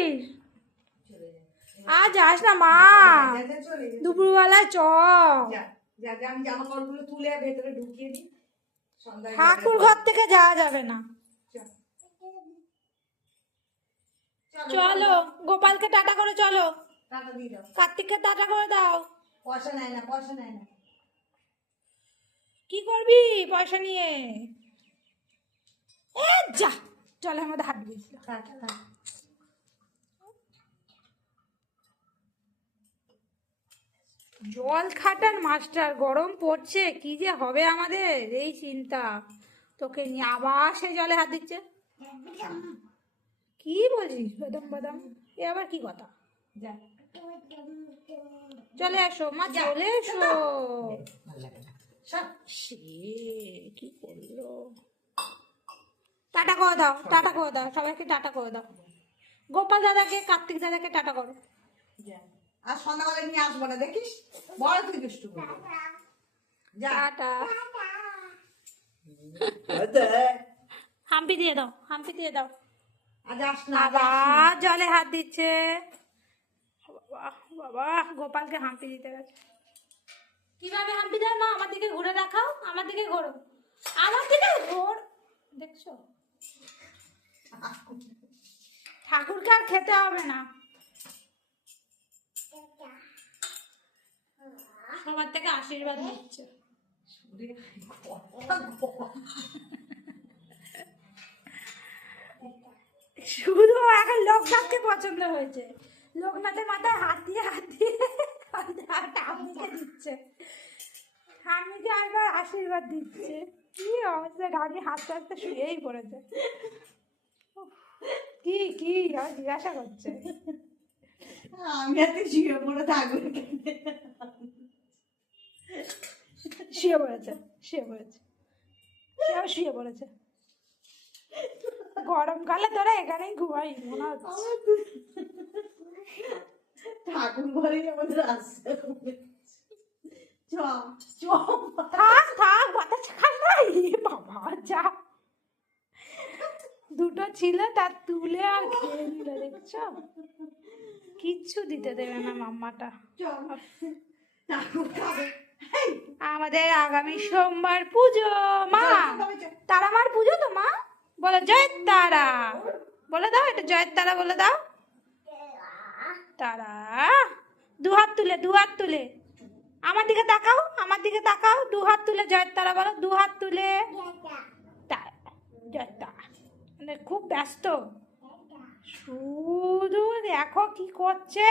যাচ্ছিস আজ যাস না মা। দুপুরবেলায় চ। ঠাকুর ঘর থেকে যাওয়া যাবে না। চলো। গোপালকে টাটা করে চলো। কার্তিককে টাটা করে দাও। পয়সা নেয় না পয়সা নেয় না। কি করবি পয়সা নিয়ে? এ যা চলে আমাদের হাত দিয়েছিল। জল খাটান মাস্টার গরম পড়ছে কি যে হবে আমাদের? এই চিন্তা। তোকে নিয়ে আবার সে জলে হাত দিচ্ছে। কি বলছিস? বাদাম বাদাম। এ আবার কি কথা? চলে এসো মা চলে এসো। সে কি করল? টাটা করে দাও টাটা করে দাও। সবাইকে টাটা করে দাও। গোপাল দাদাকে কার্তিক দাদাকে টাটা করো। আর সন্ধ্যাবেলা নিয়ে আসব না দেখিস? বড় তুই দুষ্টু টাটা। হাম্পি দিয়ে দাও হাম্পি দিয়ে দাও। আবার জলে হাত দিচ্ছে। বাবা বাবা গোপালকে হাম্পি দিতে গেছে। কীভাবে হাম্পি দেয় মা আমার দিকে ঘুরে দেখাও। আমার দিকে ঘোরো। আমার দিকে ঘোর। দেখছ? ঠাকুরকে আর খেতে হবে না। আশীর্বাদ নিচ্ছে। শুধু এখন লোকনাথকে পছন্দ হয়েছে। লোকনাথের মাথায় হাত দিয়ে হাত দিয়ে ঠাম্মিকে দিচ্ছে। ঠাম্মিকে একবার আশীর্বাদ দিচ্ছে। কি অবস্থা? ঠাম্মি হাসতে হাসতে শুয়েই পড়েছে। কি কি জিজ্ঞাসা করছে। আমি এত শুয়ে পড়ে থাকব শুয়ে পড়েছে শুয়ে পড়েছে। সেও শুয়ে পড়েছে। গরমকালে তোরা এখানেই ঘুমাই মনে হচ্ছে। ঠাকুর ঘরে আমাদের আসছে থাক থাক বাতাস না। বাবা যা। দুটো ছিল তার তুলে আর খেয়ে নিল দেখছ? কিচ্ছু দিতে দেবে না মাম্মাটা। আমাদের আগামী সোমবার পুজো মা। তারা মার পুজো তো মা। বলো জয় তারা। বলে দাও এটা জয় তারা বলে দাও। তারা। দু হাত তুলে দু হাত তুলে। আমার দিকে তাকাও আমার দিকে তাকাও। দু হাত তুলে জয় তারা বলো। দু হাত তুলে। জয় তারা। মানে খুব ব্যস্ত। শুধু দেখো কি করছে।